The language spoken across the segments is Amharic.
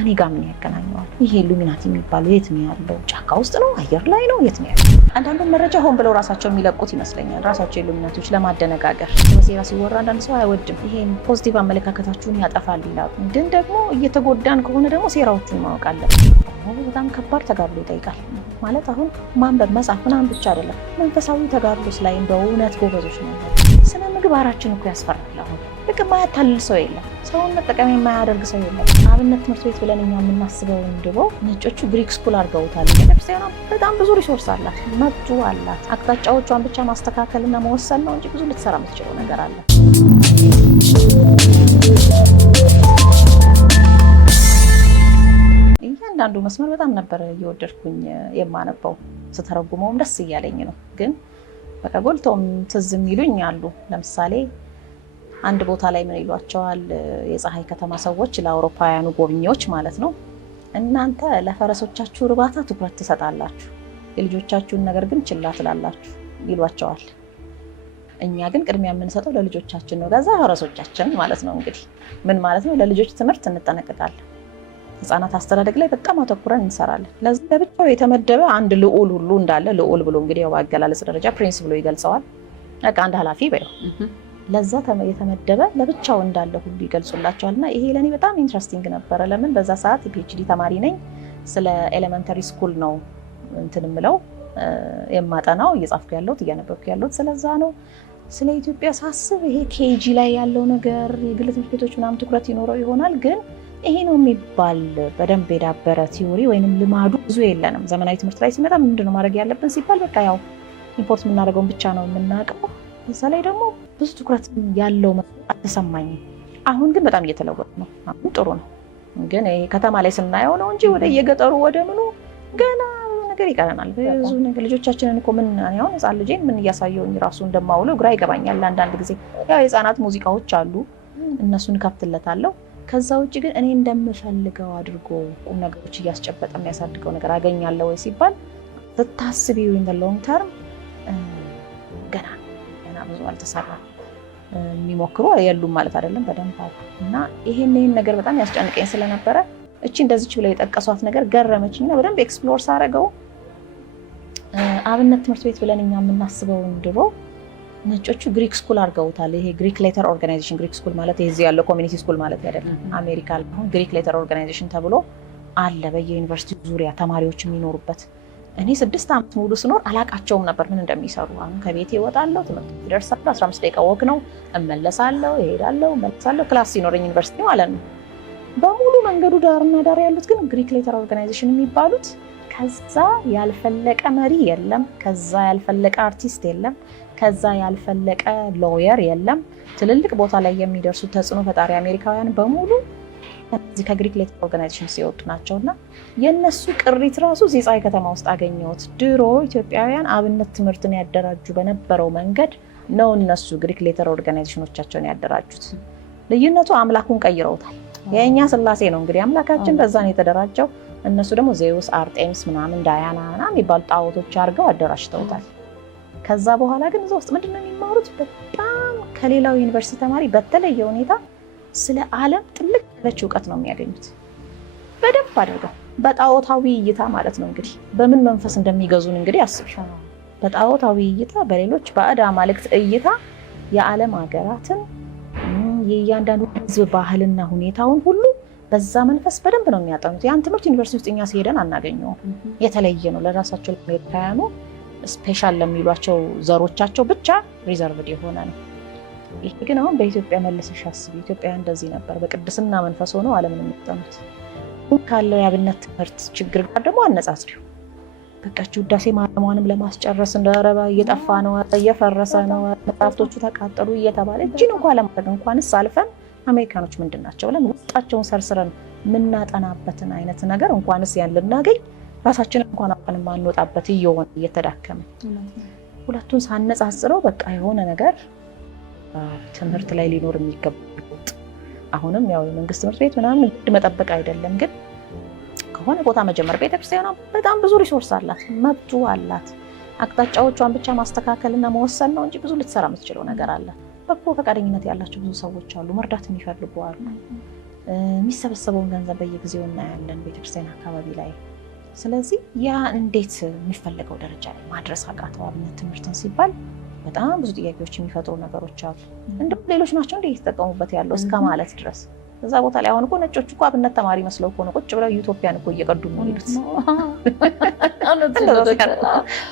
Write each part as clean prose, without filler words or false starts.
ከኔ ጋር ምን ያገናኘዋል? ይሄ ኢሉሚናቲ የሚባለው የት ነው ያለው? ጫካ ውስጥ ነው? አየር ላይ ነው? የት ነው ያለው? አንዳንዱ መረጃ ሆን ብለው ራሳቸው የሚለቁት ይመስለኛል። ራሳቸው ኢሉሚናቲዎች ለማደነጋገር በሴራ ሲወራ አንዳንድ ሰው አይወድም። ይሄን ፖዚቲቭ አመለካከታችሁን ያጠፋል ይላሉ። ግን ደግሞ እየተጎዳን ከሆነ ደግሞ ሴራዎቹን ማወቅ አለብን። በጣም ከባድ ተጋድሎ ይጠይቃል። ማለት አሁን ማንበብ መጻፍ ምናምን ብቻ አይደለም፣ መንፈሳዊ ተጋድሎስ ላይ እንደው እውነት ጎበዞች ነው። ስነ ምግባራችን እኮ ያስፈራል። አሁን ልክ የማያታልል ሰው የለም፣ ሰውን መጠቀም የማያደርግ ሰው የለም። አብነት ትምህርት ቤት ብለን እኛ የምናስበውን ድሮ ነጮቹ ግሪክ ስኩል አድርገውታል። ቤተክርስቲያኗ በጣም ብዙ ሪሶርስ አላት፣ መብቱ አላት። አቅጣጫዎቿን ብቻ ማስተካከልና መወሰን ነው እንጂ ብዙ ልትሰራ የምትችለው ነገር አለ። እያንዳንዱ መስመር በጣም ነበር እየወደድኩኝ የማነበው፣ ስተረጉመውም ደስ እያለኝ ነው። ግን በቃ ጎልተውም ትዝ የሚሉኝ አሉ። ለምሳሌ አንድ ቦታ ላይ ምን ይሏቸዋል የፀሐይ ከተማ ሰዎች ለአውሮፓውያኑ ጎብኚዎች ማለት ነው፣ እናንተ ለፈረሶቻችሁ እርባታ ትኩረት ትሰጣላችሁ፣ የልጆቻችሁን ነገር ግን ችላ ትላላችሁ ይሏቸዋል። እኛ ግን ቅድሚያ የምንሰጠው ለልጆቻችን ነው፣ ከዛ ፈረሶቻችን ማለት ነው። እንግዲህ ምን ማለት ነው? ለልጆች ትምህርት እንጠነቀቃለን። ህፃናት አስተዳደግ ላይ በጣም አተኩረን እንሰራለን። ለዚህ ለብቻው የተመደበ አንድ ልዑል ሁሉ እንዳለ፣ ልዑል ብሎ እንግዲህ ያው አገላለጽ ደረጃ ፕሪንስ ብሎ ይገልጸዋል። በቃ አንድ ኃላፊ በይው ለዛ የተመደበ ለብቻው እንዳለ ሁሉ ይገልጹላቸዋል። እና ይሄ ለኔ በጣም ኢንትረስቲንግ ነበረ። ለምን በዛ ሰዓት ፒኤችዲ ተማሪ ነኝ። ስለ ኤሌመንተሪ ስኩል ነው እንትን የምለው የማጠናው፣ እየጻፍኩ ያለሁት እያነበብኩ ያለሁት ስለዛ ነው። ስለ ኢትዮጵያ ሳስብ ይሄ ኬጂ ላይ ያለው ነገር የግል ትምህርት ቤቶች ምናምን ትኩረት ይኖረው ይሆናል፣ ግን ይሄ ነው የሚባል በደንብ የዳበረ ቲዮሪ ወይንም ልማዱ ብዙ የለንም። ዘመናዊ ትምህርት ላይ ሲመጣ ምንድነው ማድረግ ያለብን ሲባል በቃ ያው ኢምፖርት የምናደርገውን ብቻ ነው የምናውቀው። እዛ ላይ ደግሞ ብዙ ትኩረት ያለው አልተሰማኝም። አሁን ግን በጣም እየተለወጠ ነው። አሁን ጥሩ ነው፣ ግን ከተማ ላይ ስናየው ነው እንጂ ወደ የገጠሩ ወደ ምኑ ገና ነገር ይቀረናል። ብዙ ነገር ልጆቻችንን እኮ ምን አሁን ህፃን ልጄን ምን እያሳየውኝ ራሱ እንደማውለው ግራ ይገባኛል አንዳንድ ጊዜ። ያው የህፃናት ሙዚቃዎች አሉ፣ እነሱን ከፍትለታለሁ። ከዛ ውጭ ግን እኔ እንደምፈልገው አድርጎ ቁም ነገሮች እያስጨበጠ የሚያሳድገው ነገር አገኛለሁ ወይ ሲባል ስታስቢው ኢን ዘ ሎንግ ተርም ገና ብዙ አልተሰራም። የሚሞክሩ የሉም ማለት አይደለም፣ በደንብ አሉ። እና ይሄን ነገር በጣም ያስጨንቀኝ ስለነበረ እቺ እንደዚች ብለው የጠቀሷት ነገር ገረመችኝና በደንብ ኤክስፕሎር ሳረገው አብነት ትምህርት ቤት ብለን እኛ የምናስበውን ድሮ ነጮቹ ግሪክ ስኩል አድርገውታል። ይሄ ግሪክ ሌተር ኦርጋናይዜሽን፣ ግሪክ ስኩል ማለት እዚህ ያለው ኮሚኒቲ ስኩል ማለት አይደለም። አሜሪካ አሁን ግሪክ ሌተር ኦርጋናይዜሽን ተብሎ አለ በየዩኒቨርሲቲ ዙሪያ ተማሪዎች የሚኖሩበት። እኔ 6 ዓመት ሙሉ ስኖር አላቃቸውም ነበር ምን እንደሚሰሩ። አሁን ከቤት እወጣለሁ፣ ትምህርት ይደርሳል፣ 15 ደቂቃ ወክ ነው፣ እመለሳለሁ፣ እሄዳለሁ፣ እመለሳለሁ። ክላስ ሲኖረኝ ዩኒቨርሲቲ ማለት ነው። በሙሉ መንገዱ ዳርና ዳር ያሉት ግን ግሪክ ሌተር ኦርጋናይዜሽን የሚባሉት ከዛ ያልፈለቀ መሪ የለም፣ ከዛ ያልፈለቀ አርቲስት የለም፣ ከዛ ያልፈለቀ ሎየር የለም። ትልልቅ ቦታ ላይ የሚደርሱ ተጽዕኖ ፈጣሪ አሜሪካውያን በሙሉ እዚህ ከግሪክ ሌተር ኦርጋናይዜሽን ሲወጡ ናቸውና የነሱ ቅሪት ራሱ እዚህ ፀሐይ ከተማ ውስጥ አገኘሁት። ድሮ ኢትዮጵያውያን አብነት ትምህርትን ያደራጁ በነበረው መንገድ ነው እነሱ ግሪክ ሌተር ኦርጋናይዜሽኖቻቸውን ያደራጁት። ልዩነቱ አምላኩን ቀይረውታል። የእኛ ስላሴ ነው እንግዲህ አምላካችን፣ በዛ ነው የተደራጀው። እነሱ ደግሞ ዜውስ፣ አርጤምስ ምናምን ዳያና ምናምን የሚባሉ ጣዖቶች አድርገው አደራጅተውታል። ከዛ በኋላ ግን እዛ ውስጥ ምንድነው የሚማሩት? በጣም ከሌላው ዩኒቨርሲቲ ተማሪ በተለየ ሁኔታ ስለ ዓለም ጥልቅ ያለች እውቀት ነው የሚያገኙት። በደንብ አድርገው በጣዖታዊ እይታ ማለት ነው። እንግዲህ በምን መንፈስ እንደሚገዙን እንግዲህ አስብ። በጣዖታዊ እይታ፣ በሌሎች ባዕድ አማልክት እይታ የዓለም ሀገራትን የእያንዳንዱ ሕዝብ ባህልና ሁኔታውን ሁሉ በዛ መንፈስ በደንብ ነው የሚያጠኑት። ያን ትምህርት ዩኒቨርሲቲ ውስጥ እኛ ሲሄደን አናገኘውም። የተለየ ነው ለራሳቸው ለአሜሪካውያኑ ስፔሻል ለሚሏቸው ዘሮቻቸው ብቻ ሪዘርቭድ የሆነ ነው። ይሄ ግን አሁን በኢትዮጵያ መለሰሽ አስቢ። ኢትዮጵያ እንደዚህ ነበር በቅድስና መንፈስ ሆነው ዓለምን የሚጠኑት። ካለው የአብነት ትምህርት ችግር ጋር ደግሞ አነጻጽሪው በቃች ውዳሴ ማርያምንም ለማስጨረስ እንደረባ እየጠፋ ነው፣ እየፈረሰ ነው፣ መጽሐፍቶቹ ተቃጠሉ እየተባለ እጅን እንኳን ለማድረግ እንኳንስ አልፈን አሜሪካኖች ምንድን ናቸው ብለን ውስጣቸውን ሰርስረን የምናጠናበትን አይነት ነገር እንኳንስ ያን ልናገኝ ራሳችንን እንኳን አውቀን ማንወጣበት እየሆነ እየተዳከመ ሁለቱን ሳነጻጽረው በቃ የሆነ ነገር ትምህርት ላይ ሊኖር የሚገባ አሁንም ያው የመንግስት ትምህርት ቤት ምናምን መጠበቅ አይደለም፣ ግን ከሆነ ቦታ መጀመር። ቤተክርስቲያኗ በጣም ብዙ ሪሶርስ አላት፣ መብቱ አላት። አቅጣጫዎቿን ብቻ ማስተካከልና መወሰን ነው እንጂ ብዙ ልትሰራ የምትችለው ነገር አለ። በጎ ፈቃደኝነት ያላቸው ብዙ ሰዎች አሉ፣ መርዳት የሚፈልጉ አሉ። የሚሰበሰበውን ገንዘብ በየጊዜው እናያለን ቤተክርስቲያን አካባቢ ላይ። ስለዚህ ያ እንዴት የሚፈለገው ደረጃ ላይ ማድረስ አቃተው? አብነት ትምህርትን ሲባል በጣም ብዙ ጥያቄዎች የሚፈጥሩ ነገሮች አሉ። እንደውም ሌሎች ናቸው እንደ እየተጠቀሙበት ያለው እስከ ማለት ድረስ እዛ ቦታ ላይ አሁን እኮ ነጮች እኮ አብነት ተማሪ መስለው እኮ ነው ቁጭ ብለው ዩቶፒያን እኮ እየቀዱ ነው የሚሉት።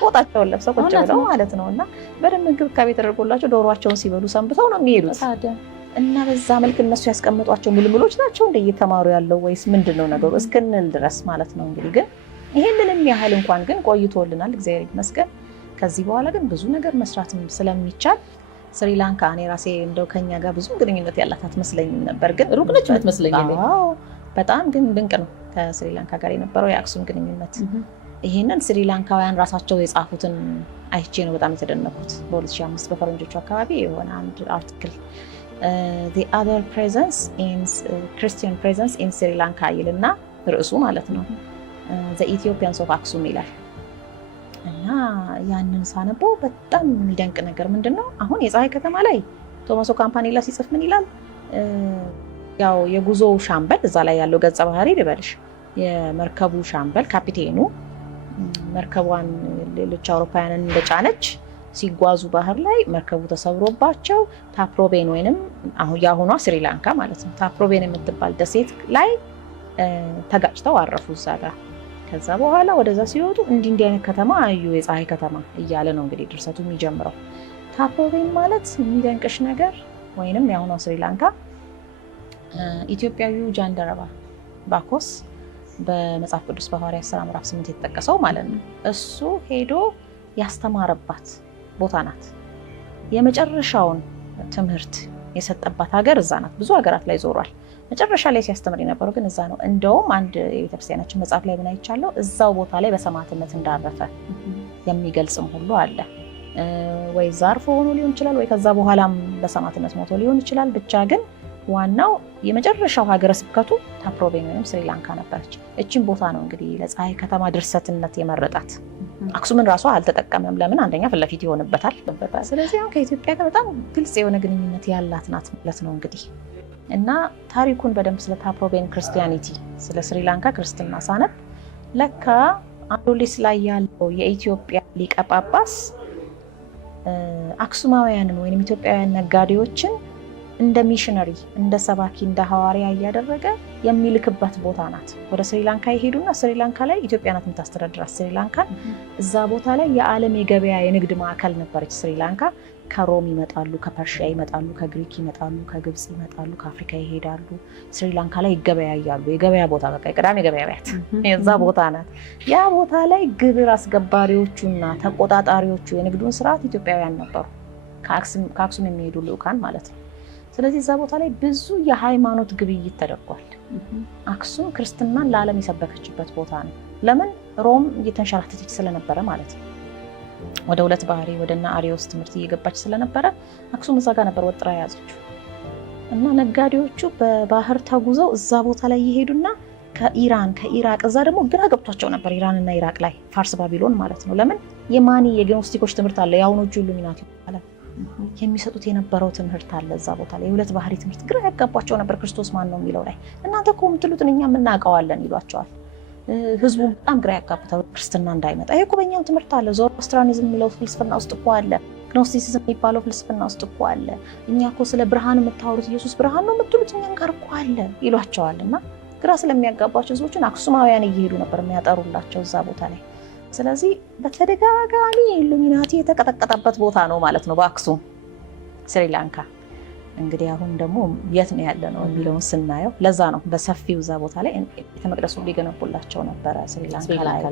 ቦታቸውን ለብሰው ቁጭ ብለው ማለት ነው። እና በደንብ እንክብካቤ ተደርጎላቸው ዶሯቸውን ሲበሉ ሰንብተው ነው የሚሄዱት። እና በዛ መልክ እነሱ ያስቀምጧቸው ምልምሎች ናቸው እንደ እየተማሩ ያለው ወይስ ምንድን ነው ነገሩ እስክንል ድረስ ማለት ነው። እንግዲህ ግን ይሄንንም ያህል እንኳን ግን ቆይቶልናል፣ እግዚአብሔር ይመስገን። ከዚህ በኋላ ግን ብዙ ነገር መስራትም ስለሚቻል ስሪላንካ እኔ ራሴ እንደው ከኛ ጋር ብዙ ግንኙነት ያላት አትመስለኝም ነበር፣ ግን ሩቅ ነች የምትመስለኝ። በጣም ግን ድንቅ ነው ከስሪላንካ ጋር የነበረው የአክሱም ግንኙነት። ይሄንን ስሪላንካውያን ራሳቸው የጻፉትን አይቼ ነው በጣም የተደነኩት። በ2005 በፈረንጆቹ አካባቢ የሆነ አንድ አርቲክል the other presence in Christian presence in Sri Lanka ይልና ርዕሱ ማለት ነው the Ethiopians of Aksum ይላል። እና ያንን ሳነበው በጣም የሚደንቅ ነገር ምንድነው አሁን የፀሐይ ከተማ ላይ ቶማሶ ካምፓኒላ ሲጽፍ ምን ይላል? ያው የጉዞ ሻምበል እዛ ላይ ያለው ገጸ ባህሪ ልበልሽ፣ የመርከቡ ሻምበል ካፒቴኑ መርከቧን ሌሎች አውሮፓውያንን እንደጫነች ሲጓዙ ባህር ላይ መርከቡ ተሰብሮባቸው ታፕሮቤን ወይንም አሁን ያሁኗ ስሪላንካ ማለት ነው ታፕሮቤን የምትባል ደሴት ላይ ተጋጭተው አረፉ እዛ ጋር። ከዛ በኋላ ወደዛ ሲወጡ እንዲህ አይነት ከተማ አዩ፣ የፀሐይ ከተማ እያለ ነው እንግዲህ ድርሰቱ የሚጀምረው። ታፕሮቤን ማለት የሚደንቅሽ ነገር ወይንም የአሁኗ ስሪላንካ ኢትዮጵያዊው ጃንደረባ ባኮስ በመጽሐፍ ቅዱስ በሐዋርያት ሥራ ምዕራፍ 8 የተጠቀሰው ማለት ነው እሱ ሄዶ ያስተማረባት ቦታ ናት። የመጨረሻውን ትምህርት የሰጠባት ሀገር እዛ ናት። ብዙ ሀገራት ላይ ዞሯል። መጨረሻ ላይ ሲያስተምር የነበረው ግን እዛ ነው። እንደውም አንድ የቤተክርስቲያናችን መጽሐፍ ላይ ምን አይቻለሁ፣ እዛው ቦታ ላይ በሰማዕትነት እንዳረፈ የሚገልጽም ሁሉ አለ። ወይ ዛርፎ ሆኖ ሊሆን ይችላል፣ ወይ ከዛ በኋላም በሰማዕትነት ሞቶ ሊሆን ይችላል። ብቻ ግን ዋናው የመጨረሻው ሀገረ ስብከቱ ታፕሮቤን ወይም ስሪላንካ ነበረች። እቺን ቦታ ነው እንግዲህ ለፀሐይ ከተማ ድርሰትነት የመረጣት። አክሱምን ራሷ አልተጠቀመም። ለምን? አንደኛ ፊት ለፊት ይሆንበታል። ስለዚህ አሁን ከኢትዮጵያ ጋር በጣም ግልጽ የሆነ ግንኙነት ያላት ናት ማለት ነው እንግዲህ። እና ታሪኩን በደንብ ስለ ታፕሮቤን ክርስቲያኒቲ፣ ስለ ስሪላንካ ክርስትና ሳነብ ለካ አዶሊስ ላይ ያለው የኢትዮጵያ ሊቀ ጳጳስ አክሱማውያንን ወይም ኢትዮጵያውያን ነጋዴዎችን እንደ ሚሽነሪ፣ እንደ ሰባኪ፣ እንደ ሐዋርያ እያደረገ የሚልክበት ቦታ ናት። ወደ ስሪላንካ ይሄዱና ስሪላንካ ላይ ኢትዮጵያ ናት የምታስተዳድራት ስሪላንካን። እዛ ቦታ ላይ የዓለም የገበያ የንግድ ማዕከል ነበረች ስሪላንካ። ከሮም ይመጣሉ፣ ከፐርሺያ ይመጣሉ፣ ከግሪክ ይመጣሉ፣ ከግብፅ ይመጣሉ፣ ከአፍሪካ ይሄዳሉ። ስሪላንካ ላይ ይገበያያሉ። የገበያ ቦታ በቃ የቅዳሜ ገበያ ቤት የዛ ቦታ ናት። ያ ቦታ ላይ ግብር አስገባሪዎቹና ተቆጣጣሪዎቹ የንግዱን ስርዓት ኢትዮጵያውያን ነበሩ፣ ከአክሱም የሚሄዱ ልዑካን ማለት ነው። ስለዚህ እዛ ቦታ ላይ ብዙ የሃይማኖት ግብይት ተደርጓል። አክሱም ክርስትናን ለዓለም የሰበከችበት ቦታ ነው። ለምን? ሮም እየተንሸራተተች ስለነበረ ማለት ነው። ወደ ሁለት ባህሪ ወደና አሪዮስ ትምህርት እየገባች ስለነበረ አክሱም እዛ ጋር ነበር ወጥራ የያዘችው። እና ነጋዴዎቹ በባህር ተጉዘው እዛ ቦታ ላይ ይሄዱና ከኢራን ከኢራቅ፣ እዛ ደግሞ ግራ ገብቷቸው ነበር ኢራንና ኢራቅ ላይ ፋርስ ባቢሎን ማለት ነው። ለምን? የማኒ የግኖስቲኮች ትምህርት አለ፣ የአሁኖቹ ኢሉሚናቲ ማለት የሚሰጡት የነበረው ትምህርት አለ እዛ ቦታ ላይ። የሁለት ባህሪ ትምህርት ግራ ያጋባቸው ነበር። ክርስቶስ ማን ነው የሚለው ላይ እናንተ እኮ የምትሉትን እኛ የምናውቀዋለን ይሏቸዋል። ህዝቡ በጣም ግራ ያጋብታል ክርስትና እንዳይመጣ። ይሄ እኮ በእኛም ትምህርት አለ፣ ዞሮአስትራኒዝም የሚለው ፍልስፍና ውስጥ እኮ አለ፣ ግኖስቲሲዝም የሚባለው ፍልስፍና ውስጥ እኮ አለ። እኛ እኮ ስለ ብርሃን የምታወሩት ኢየሱስ ብርሃን ነው የምትሉት እኛም ጋር እኮ አለ ይሏቸዋል። እና ግራ ስለሚያጋባቸው ህዝቦችን አክሱማውያን እየሄዱ ነበር የሚያጠሩላቸው እዛ ቦታ ላይ። ስለዚህ በተደጋጋሚ ኢሉሚናቲ የተቀጠቀጠበት ቦታ ነው ማለት ነው በአክሱም ስሪላንካ። እንግዲህ አሁን ደግሞ የት ነው ያለ ነው የሚለውን ስናየው ለዛ ነው በሰፊው እዛ ቦታ ላይ ቤተ መቅደሱ ሊገነቡላቸው ነበረ ስሪላንካ ላይ፣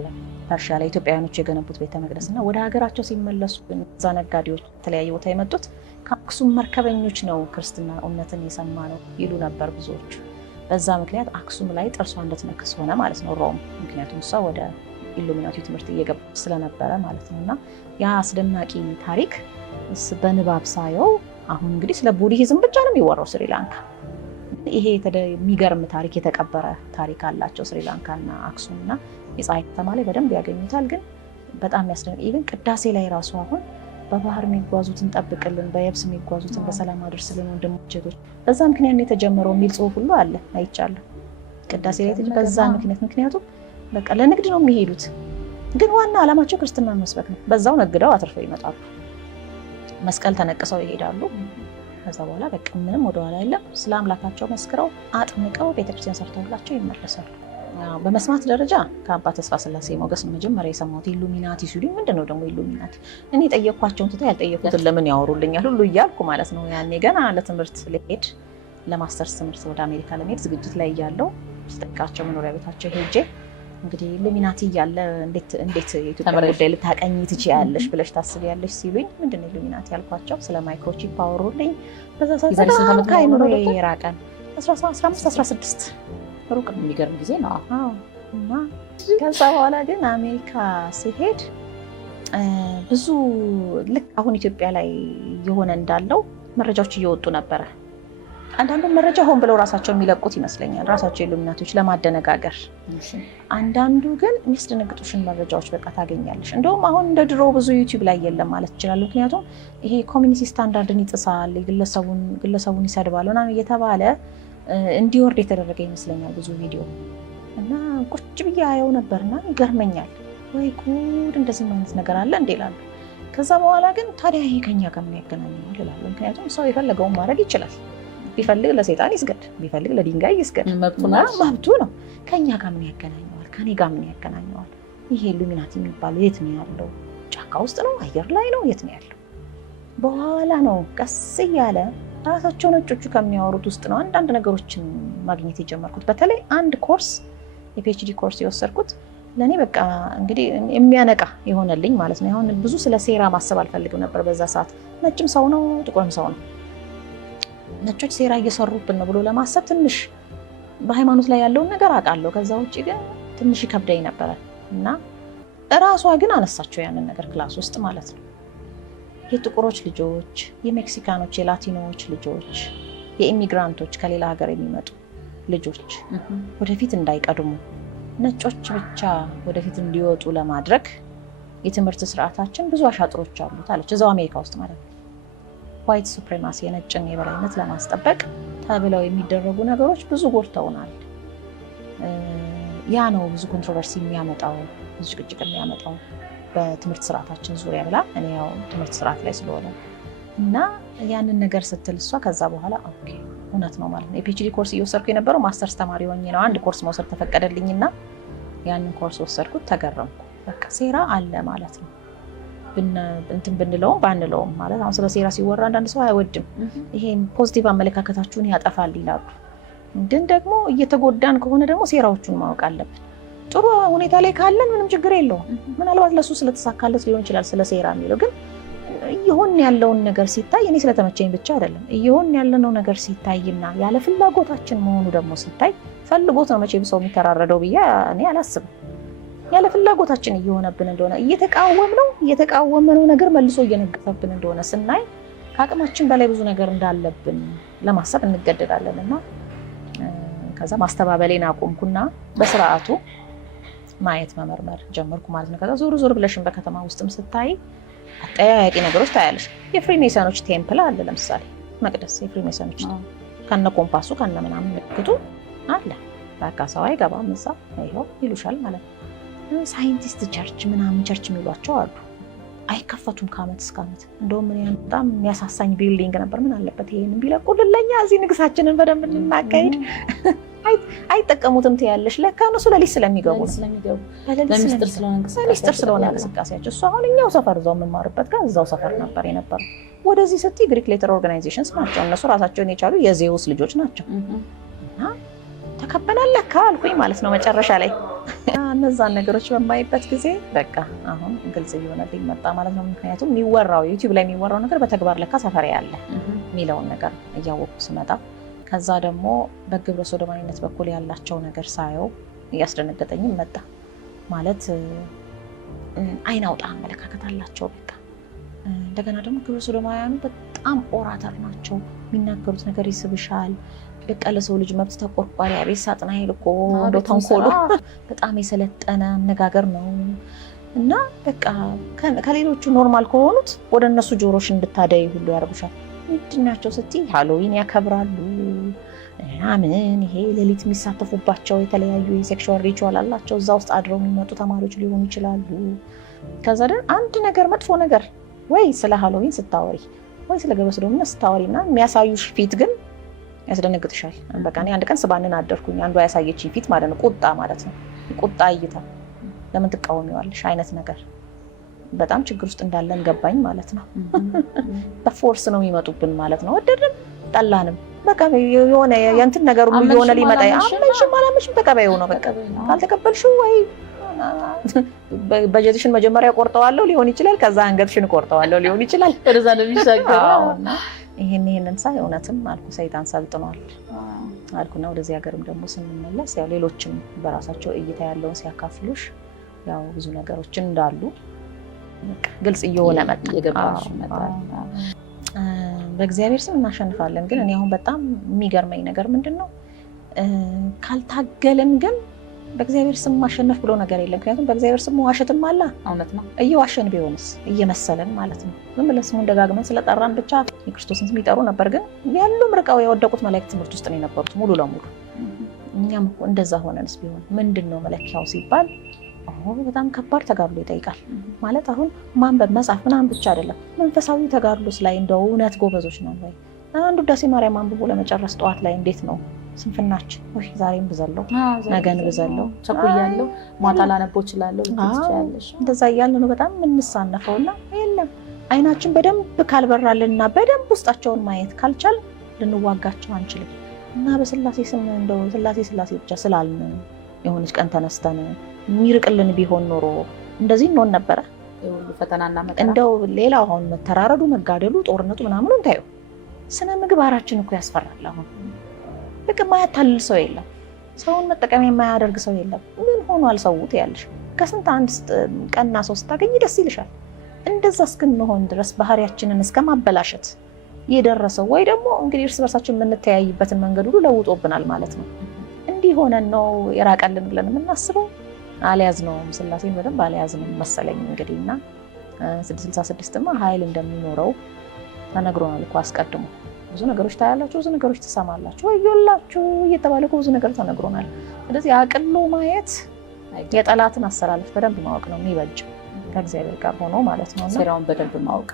ፐርሺያ ላይ ኢትዮጵያውያኖች የገነቡት ቤተ መቅደስ እና ወደ ሀገራቸው ሲመለሱ እዛ ነጋዴዎች የተለያየ ቦታ የመጡት ከአክሱም መርከበኞች ነው ክርስትና እምነትን የሰማ ነው ይሉ ነበር ብዙዎቹ። በዛ ምክንያት አክሱም ላይ ጥርሷ እንደትነክስ ሆነ ማለት ነው ሮም። ምክንያቱም እሷ ወደ ኢሉሚናቲ ትምህርት እየገባች ስለነበረ ማለት ነው። እና ያ አስደናቂ ታሪክ በንባብ ሳየው አሁን እንግዲህ ስለ ቡድሂዝም ብቻ ነው የሚወራው ስሪላንካ። ይሄ የሚገርም ታሪክ የተቀበረ ታሪክ አላቸው ስሪላንካ እና አክሱም እና የፀሐይ ከተማ ላይ በደንብ ያገኙታል። ግን በጣም ያስደንቅ ኢቭን ቅዳሴ ላይ ራሱ አሁን በባህር የሚጓዙትን ጠብቅልን፣ በየብስ የሚጓዙትን በሰላም አድርስልን ወንድሞች እህቶች፣ በዛ ምክንያት የተጀመረው የሚል ጽሁፍ ሁሉ አለ አይቻለሁ። ቅዳሴ ላይ በዛ ምክንያቱም በቃ ለንግድ ነው የሚሄዱት፣ ግን ዋና ዓላማቸው ክርስትናን መስበክ ነው። በዛው ነግደው አትርፈው ይመጣሉ። መስቀል ተነቅሰው ይሄዳሉ። ከዛ በኋላ በቃ ምንም ወደኋላ የለም። ስለ አምላካቸው መስክረው አጥምቀው ቤተክርስቲያን ሰርተውላቸው ይመለሳሉ። በመስማት ደረጃ ከአባ ተስፋ ስላሴ ሞገስ መጀመሪያ የሰማሁት ኢሉሚናቲ ሲሉኝ፣ ምንድነው ደግሞ ኢሉሚናቲ? እኔ ጠየኳቸውን ትተው ያልጠየቁትን ለምን ያወሩልኛል ሁሉ እያልኩ ማለት ነው። ያኔ ገና ለትምህርት ልሄድ ለማስተርስ ትምህርት ወደ አሜሪካ ለመሄድ ዝግጅት ላይ እያለሁ ስጠይቃቸው መኖሪያ ቤታቸው ሄጄ እንግዲህ ኢሉሚናቲ እያለ እንዴት የኢትዮጵያ ጉዳይ ልታቀኝ ትችያለሽ ብለሽ ታስቢያለሽ ሲሉኝ፣ ምንድን ነው ኢሉሚናቲ ያልኳቸው። ስለ ማይክሮቺፕ አወሩልኝ። በዛ ሰዓት ከአይምሮ የራቀን 15-16 ሩቅ የሚገርም ጊዜ ነው። እና ከዛ በኋላ ግን አሜሪካ ሲሄድ ብዙ ልክ አሁን ኢትዮጵያ ላይ የሆነ እንዳለው መረጃዎች እየወጡ ነበረ። አንዳንዱን መረጃ ሆን ብለው ራሳቸው የሚለቁት ይመስለኛል፣ ራሳቸው ኢሉሚናቲዎች ለማደነጋገር። አንዳንዱ ግን የሚያስደነግጡሽን መረጃዎች በቃ ታገኛለሽ። እንደውም አሁን እንደ ድሮ ብዙ ዩቲዩብ ላይ የለም ማለት ይችላል። ምክንያቱም ይሄ ኮሚኒቲ ስታንዳርድን ይጥሳል፣ ግለሰቡን ይሰድባል ምናምን እየተባለ እንዲወርድ የተደረገ ይመስለኛል ብዙ ቪዲዮ። እና ቁጭ ብዬ አየው ነበርና ይገርመኛል። ወይ ጉድ እንደዚህ አይነት ነገር አለ እንዴ እላለሁ። ከዛ በኋላ ግን ታዲያ ይሄ ከኛ ጋር ምን ያገናኘዋል እላለሁ። ምክንያቱም ሰው የፈለገውን ማድረግ ይችላል። ቢፈልግ ለሰይጣን ይስገድ፣ ቢፈልግ ለድንጋይ ይስገድ፣ መብቱ ነው። ከኛ ጋር ምን ያገናኘዋል? ከኔ ጋር ምን ያገናኘዋል? ይሄ ኢሉሚናቲ የሚባለው የት ነው ያለው? ጫካ ውስጥ ነው? አየር ላይ ነው? የት ነው ያለው? በኋላ ነው ቀስ እያለ ራሳቸው ነጮቹ ከሚያወሩት ውስጥ ነው አንዳንድ ነገሮችን ማግኘት የጀመርኩት። በተለይ አንድ ኮርስ የፒኤችዲ ኮርስ የወሰድኩት ለእኔ በቃ እንግዲህ የሚያነቃ የሆነልኝ ማለት ነው። አሁን ብዙ ስለ ሴራ ማሰብ አልፈልግም ነበር በዛ ሰዓት። ነጭም ሰው ነው ጥቁርም ሰው ነው። ነጮች ሴራ እየሰሩብን ነው ብሎ ለማሰብ ትንሽ በሃይማኖት ላይ ያለውን ነገር አውቃለሁ። ከዛ ውጭ ግን ትንሽ ይከብደኝ ነበረ እና እራሷ ግን አነሳቸው ያንን ነገር ክላስ ውስጥ ማለት ነው። የጥቁሮች ልጆች፣ የሜክሲካኖች፣ የላቲኖዎች ልጆች፣ የኢሚግራንቶች ከሌላ ሀገር የሚመጡ ልጆች ወደፊት እንዳይቀድሙ ነጮች ብቻ ወደፊት እንዲወጡ ለማድረግ የትምህርት ስርዓታችን ብዙ አሻጥሮች አሉት አለች። እዛው አሜሪካ ውስጥ ማለት ነው። ዋይት ሱፕሬማሲ የነጭን የበላይነት ለማስጠበቅ ተብለው የሚደረጉ ነገሮች ብዙ ጎድተውናል። ያ ነው ብዙ ኮንትሮቨርሲ የሚያመጣው፣ ብዙ ጭቅጭቅ የሚያመጣው በትምህርት ስርዓታችን ዙሪያ ብላ እኔ ያው ትምህርት ስርዓት ላይ ስለሆነ እና ያንን ነገር ስትል እሷ ከዛ በኋላ ኦኬ እውነት ነው ማለት ነው። የፒኤችዲ ኮርስ እየወሰድኩ የነበረው ማስተርስ ተማሪ ሆኜ ነው። አንድ ኮርስ መውሰድ ተፈቀደልኝና ያንን ኮርስ ወሰድኩት። ተገረምኩ። በቃ ሴራ አለ ማለት ነው። እንትን ብንለውም ባንለውም ማለት አሁን ስለ ሴራ ሲወራ አንዳንድ ሰው አይወድም። ይሄ ፖዚቲቭ አመለካከታችሁን ያጠፋል ይላሉ። ግን ደግሞ እየተጎዳን ከሆነ ደግሞ ሴራዎቹን ማወቅ አለብን። ጥሩ ሁኔታ ላይ ካለን ምንም ችግር የለውም። ምናልባት ለሱ ስለተሳካለት ሊሆን ይችላል ስለ ሴራ የሚለው። ግን እየሆን ያለውን ነገር ሲታይ እኔ ስለተመቸኝ ብቻ አይደለም። እየሆን ያለነው ነገር ሲታይና ያለ ፍላጎታችን መሆኑ ደግሞ ሲታይ ፈልጎት ነው መቼም ሰው የሚተራረደው ብዬ እኔ አላስብም። ያለ ፍላጎታችን እየሆነብን እንደሆነ እየተቃወምነው ነገር መልሶ እየነገሰብን እንደሆነ ስናይ ከአቅማችን በላይ ብዙ ነገር እንዳለብን ለማሰብ እንገደዳለን። እና ከዛ ማስተባበሌን አቆምኩና በስርዓቱ ማየት መመርመር ጀመርኩ ማለት ነው። ከዛ ዞር ብለሽን በከተማ ውስጥም ስታይ አጠያያቂ ነገሮች ታያለሽ። የፍሪሜሰኖች ቴምፕል አለ ለምሳሌ መቅደስ፣ የፍሪሜሰኖች ከነ ኮምፓሱ ከነ ምናምን ምልክቱ አለ። በቃ ሰው አይገባም እዛ ይኸው ይሉሻል ማለት ነው። ሳይንቲስት ቸርች ምናምን ቸርች የሚሏቸው አሉ። አይከፈቱም ከአመት እስከ አመት። እንደውም ምን በጣም የሚያሳሳኝ ቢልዲንግ ነበር። ምን አለበት ይሄንን ቢለቁልን ለኛ እዚህ ንግሳችንን በደንብ እንድናካሄድ። አይጠቀሙትም ትያለሽ። ለካ እነሱ ለሊት ስለሚገቡ ለሚስጥር ስለሆነ እንቅስቃሴያቸው። እሱ አሁን እኛው ሰፈር እዛው የምማርበት ጋር እዛው ሰፈር ነበር የነበረው። ወደዚህ ስትይ ግሪክ ሌተር ኦርጋናይዜሽንስ ናቸው እነሱ ራሳቸውን የቻሉ የዜውስ ልጆች ናቸው። እና ተከበናል ለካ አልኩኝ ማለት ነው መጨረሻ ላይ። እነዛን ነገሮች በማይበት ጊዜ በቃ አሁን ግልጽ እየሆነልኝ መጣ ማለት ነው። ምክንያቱም የሚወራው ዩቲዩብ ላይ የሚወራው ነገር በተግባር ለካ ሰፈሬ ያለ የሚለውን ነገር እያወቁ ስመጣ፣ ከዛ ደግሞ በግብረ ሶዶማዊነት በኩል ያላቸው ነገር ሳየው እያስደነገጠኝም መጣ ማለት አይን አውጣ አመለካከት አላቸው በቃ። እንደገና ደግሞ ግብረ ሶዶማውያኑ በጣም ኦራተር ናቸው። የሚናገሩት ነገር ይስብሻል። በቃ ለሰው ልጅ መብት ተቆርቋሪ አቤት ሳጥናኤል እኮ ተንኮሉ በጣም የሰለጠነ አነጋገር ነው። እና በቃ ከሌሎቹ ኖርማል ከሆኑት ወደ እነሱ ጆሮሽ እንድታደይ ሁሉ ያደርጉሻል። ምንድናቸው ስትይ ሃሎዊን ያከብራሉ ምናምን፣ ይሄ ሌሊት የሚሳተፉባቸው የተለያዩ የሴክሹዋል ሪቹዋል አላቸው። እዛ ውስጥ አድረው የሚመጡ ተማሪዎች ሊሆኑ ይችላሉ። ከዛ ደግሞ አንድ ነገር መጥፎ ነገር ወይ ስለ ሃሎዊን ስታወሪ ወይ ስለ ግብረ ሰዶምነት ስታወሪና የሚያሳዩሽ ፊት ግን ያስደነግጥሻል። በቃ እኔ አንድ ቀን ስባንን አደርኩኝ። አንዷ ያሳየችኝ ፊት ማለት ነው ቁጣ ማለት ነው። ቁጣ እይታ ለምን ትቃወሚዋለሽ አይነት ነገር በጣም ችግር ውስጥ እንዳለን ገባኝ ማለት ነው። በፎርስ ነው የሚመጡብን ማለት ነው። ወደድንም ጠላንም በቃ የሆነ የእንትን ነገር ሁሉ የሆነ ሊመጣ አመንሽም አላመንሽም ተቀበይው ነው በቃ። ካልተቀበልሽው ወይ በጀትሽን መጀመሪያ ቆርጠዋለሁ ሊሆን ይችላል፣ ከዛ አንገትሽን ቆርጠዋለሁ ሊሆን ይችላል። ወደዛ ነው የሚሻገረው። ይሄንን ሳይ እውነትም አልኩ ሰይጣን ሰልጥኗል አልኩና ወደዚህ ሀገርም ደግሞ ስንመለስ ያው ሌሎችም በራሳቸው እይታ ያለውን ሲያካፍሉሽ ያው ብዙ ነገሮችን እንዳሉ ግልጽ እየሆነ መጣ። በእግዚአብሔር ስም እናሸንፋለን። ግን እኔ አሁን በጣም የሚገርመኝ ነገር ምንድነው ካልታገልን ግን በእግዚአብሔር ስም ማሸነፍ ብሎ ነገር የለም። ምክንያቱም በእግዚአብሔር ስም ዋሸትም አለ። እውነት ነው። እየዋሸን ቢሆንስ እየመሰለን ማለት ነው። ዝም ብለን ስሙን ደጋግመን ስለጠራን ብቻ የክርስቶስን ስም ይጠሩ ነበር። ግን ያሉም ርቀው የወደቁት መላእክት ትምህርት ውስጥ ነው የነበሩት ሙሉ ለሙሉ። እኛም እኮ እንደዛ ሆነንስ ቢሆን ምንድነው መለኪያው ሲባል በጣም ከባድ ተጋድሎ ይጠይቃል። ማለት አሁን ማንበብ መጻፍ ምናምን ብቻ አይደለም። መንፈሳዊ ተጋድሎስ ላይ እንደው እውነት ጎበዞች ነን ወይ? አንዱ ውዳሴ ማርያም አንብቦ ለመጨረስ ጠዋት ላይ እንዴት ነው ስንፍናችን? ወይ ዛሬም ብዘለው ነገን ብዘለው ቸኩያለሁ ማታ ላነበው እችላለሁ ልትችያለሽ። እንደዛ እያልን ነው በጣም የምንሳነፈውና የለም አይናችን በደንብ ካልበራልንና በደንብ ውስጣቸውን ማየት ካልቻል ልንዋጋቸው አንችልም። እና በስላሴ ስም እንደው ስላሴ ብቻ ስላልን የሆነች ቀን ተነስተን የሚርቅልን ቢሆን ኖሮ እንደዚህ እንሆን ነበረ። ፈተናና መከራ እንደው ሌላው አሁን መተራረዱ፣ መጋደሉ፣ ጦርነቱ ምናምን እንታዩ ስነ ምግባራችን እኮ ያስፈራል። አሁን በቃ የማያታልል ሰው የለም፣ ሰውን መጠቀሚያ የማያደርግ ሰው የለም። ምን ሆኗል ሰው ትያለሽ። ከስንት አንድ ቀና ሰው ስታገኝ ደስ ይልሻል። እንደዛ እስክንሆን ድረስ ባህሪያችንን እስከማበላሸት የደረሰው ወይ ደግሞ እንግዲህ እርስ በርሳችን የምንተያይበትን መንገድ ሁሉ ለውጦብናል ማለት ነው። እንዲህ ሆነን ነው የራቀልን ብለን የምናስበው። አልያዝነውም፣ ስላሴን በደንብ አልያዝንም መሰለኝ እንግዲህ። እና 666ማ ኃይል እንደሚኖረው ተነግሮናል እኮ አስቀድሞ። ብዙ ነገሮች ታያላችሁ፣ ብዙ ነገሮች ትሰማላችሁ፣ ወዮላችሁ እየተባለ እኮ ብዙ ነገር ተነግሮናል። ስለዚህ አቅሎ ማየት የጠላትን አሰላለፍ በደንብ ማወቅ ነው የሚበጅ ከእግዚአብሔር ጋር ሆኖ ማለት ነው። ሴራውን በደንብ ማወቅ